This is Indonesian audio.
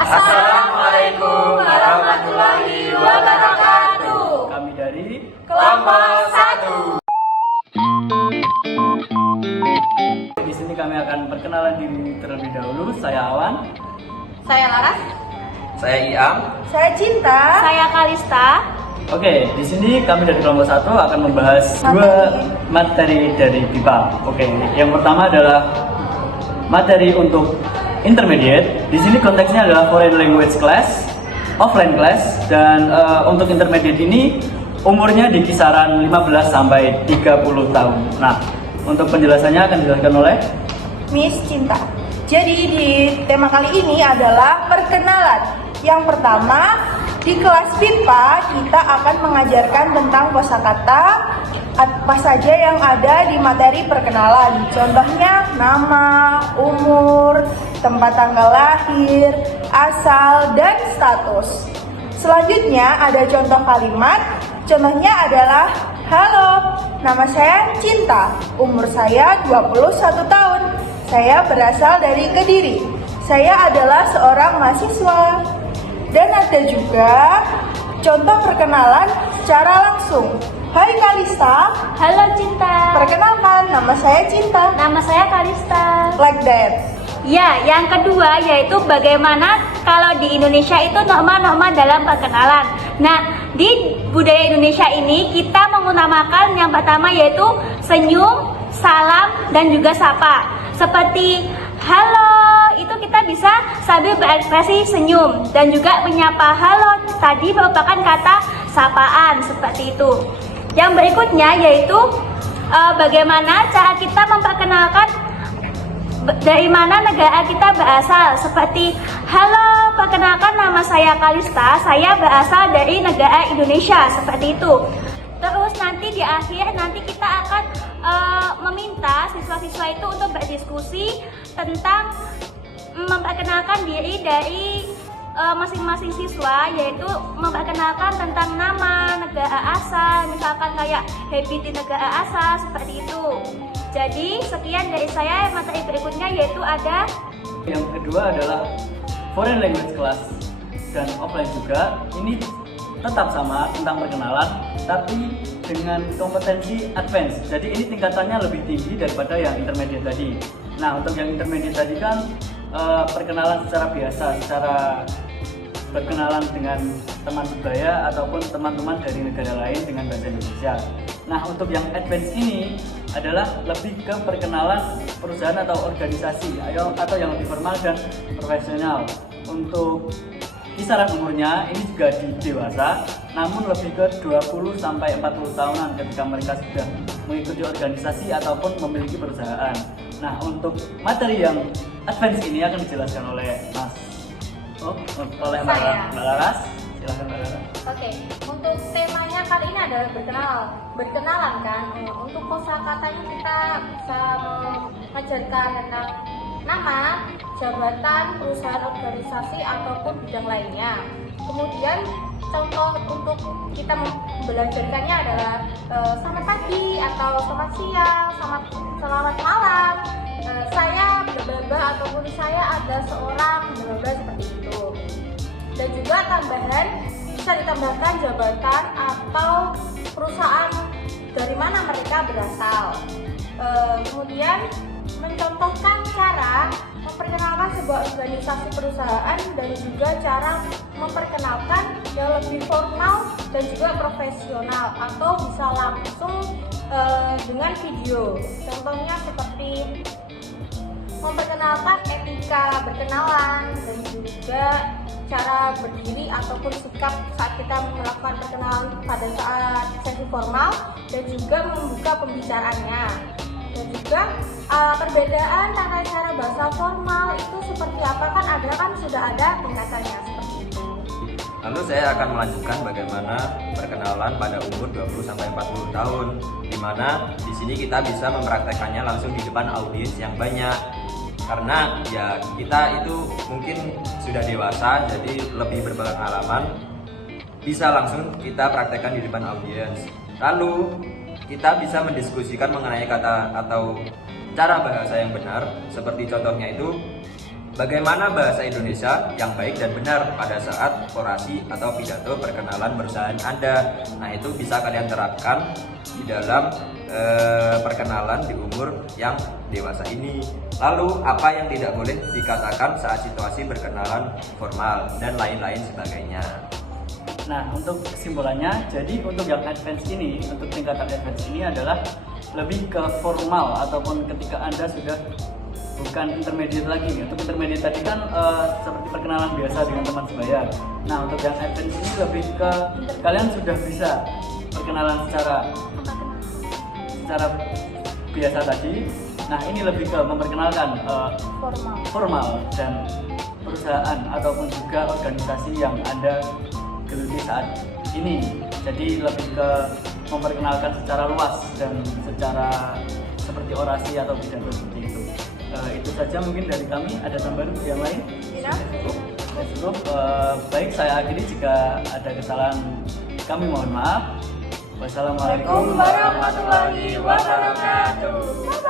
Assalamualaikum warahmatullahi wabarakatuh. Kami dari Kelompok 1. Di sini kami akan perkenalan diri terlebih dahulu. Saya Awan. Saya Laras. Saya Iam. Saya Cinta. Saya Kalista. Oke, di sini kami dari kelompok 1 akan membahas dua materi dari BIPA. Oke, yang pertama adalah materi untuk intermediate. Di sini konteksnya adalah foreign language class, offline class, dan untuk intermediate ini umurnya di kisaran 15 sampai 30 tahun. Nah, untuk penjelasannya akan dijelaskan oleh Miss Cinta. Jadi di tema kali ini adalah perkenalan. Yang pertama, di kelas BIPA kita akan mengajarkan tentang kosakata apa saja yang ada di materi perkenalan. Contohnya nama, umur, tempat tanggal lahir, asal, dan status. Selanjutnya ada contoh kalimat. Contohnya adalah, halo, nama saya Cinta, umur saya 21 tahun. Saya berasal dari Kediri. Saya adalah seorang mahasiswa. Dan ada juga contoh perkenalan secara langsung. Hai Kalista. Halo Cinta. Perkenalkan, nama saya Cinta. Nama saya Kalista. Like that. Ya, yang kedua yaitu bagaimana kalau di Indonesia itu norma-norma dalam perkenalan. Nah, di budaya Indonesia ini kita mengutamakan yang pertama yaitu senyum, salam, dan juga sapa. Seperti halo, itu kita bisa sambil berekspresi senyum, dan juga menyapa halo tadi merupakan kata sapaan seperti itu. Yang berikutnya yaitu bagaimana cara kita memperkenalkan dari mana negara kita berasal. Seperti halo, perkenalkan nama saya Kalista, saya berasal dari negara Indonesia, seperti itu. Terus nanti di akhir nanti kita akan meminta siswa-siswa itu untuk berdiskusi tentang memperkenalkan diri dari masing-masing siswa, yaitu memperkenalkan tentang nama, negara asal, misalkan kayak habit di negara asal, seperti itu. Jadi sekian dari saya. Materi berikutnya yaitu ada yang kedua adalah foreign language class dan offline juga. Ini tetap sama tentang perkenalan, tapi dengan kompetensi advance. Jadi ini tingkatannya lebih tinggi daripada yang intermediate tadi. Nah, untuk yang intermediate tadi kan perkenalan secara biasa, secara berkenalan dengan teman sebaya ataupun teman-teman dari negara lain dengan bahasa Indonesia. Nah, untuk yang advance ini adalah lebih ke perkenalan perusahaan atau organisasi atau yang lebih formal dan profesional. Untuk kisaran umurnya ini juga di dewasa, namun lebih ke 20 sampai 40 tahunan ketika mereka sudah mengikuti organisasi ataupun memiliki perusahaan. Nah, untuk materi yang advance ini akan dijelaskan oleh oleh Mbak Laras. Silakan Mbak Laras. Oke, untuk temanya kali ini adalah berkenalan kan. Untuk kosakatanya kita bisa mengajarkan tentang nama, jabatan, perusahaan, organisasi ataupun bidang lainnya. Kemudian contoh untuk kita belajarkannya adalah selamat pagi atau selamat siang, selamat malam. Saya bla ataupun saya ada seorang bla seperti itu. Dan juga tambahan bisa ditambahkan jabatan atau perusahaan dari mana mereka berasal. Kemudian mencontohkan cara memperkenalkan sebuah organisasi perusahaan dan juga cara memperkenalkan yang lebih formal dan juga profesional atau bisa langsung dengan video. Contohnya seperti memperkenalkan etika berkenalan dan juga cara berdiri ataupun sikap saat kita melakukan perkenalan pada saat sesi formal dan juga membuka pembicaraannya. Dan juga perbedaan tata cara bahasa formal itu seperti apa, kan sudah ada tingkatannya seperti itu. Lalu saya akan melanjutkan bagaimana perkenalan pada umur 20 sampai 40 tahun, di mana di sini kita bisa mempraktekannya langsung di depan audiens yang banyak. Karena ya kita itu mungkin sudah dewasa, jadi lebih berpengalaman, bisa langsung kita praktekkan di depan audiens. Lalu kita bisa mendiskusikan mengenai kata atau cara bahasa yang benar, seperti contohnya itu bagaimana bahasa Indonesia yang baik dan benar pada saat orasi atau pidato perkenalan perusahaan Anda. Nah, itu bisa kalian terapkan di dalam perkenalan di umur yang dewasa ini. Lalu, apa yang tidak boleh dikatakan saat situasi berkenalan formal dan lain-lain sebagainya. Nah, untuk kesimpulannya, jadi untuk yang advance ini, untuk tingkatan advance ini adalah lebih ke formal ataupun ketika Anda sudah bukan intermediate lagi. Untuk intermediate tadi kan seperti perkenalan biasa dengan teman sebaya. Nah, untuk yang advance ini lebih ke kalian sudah bisa perkenalan secara biasa tadi. Nah, ini lebih ke memperkenalkan formal dan perusahaan ataupun juga organisasi yang Anda geluti saat ini. Jadi lebih ke memperkenalkan secara luas dan secara seperti orasi atau pidato seperti itu. Itu saja mungkin dari kami. Ada tambahan yang lain? Cukup. Baik, saya akhiri. Jika ada kesalahan kami mohon maaf. Wassalamualaikum warahmatullahi wabarakatuh.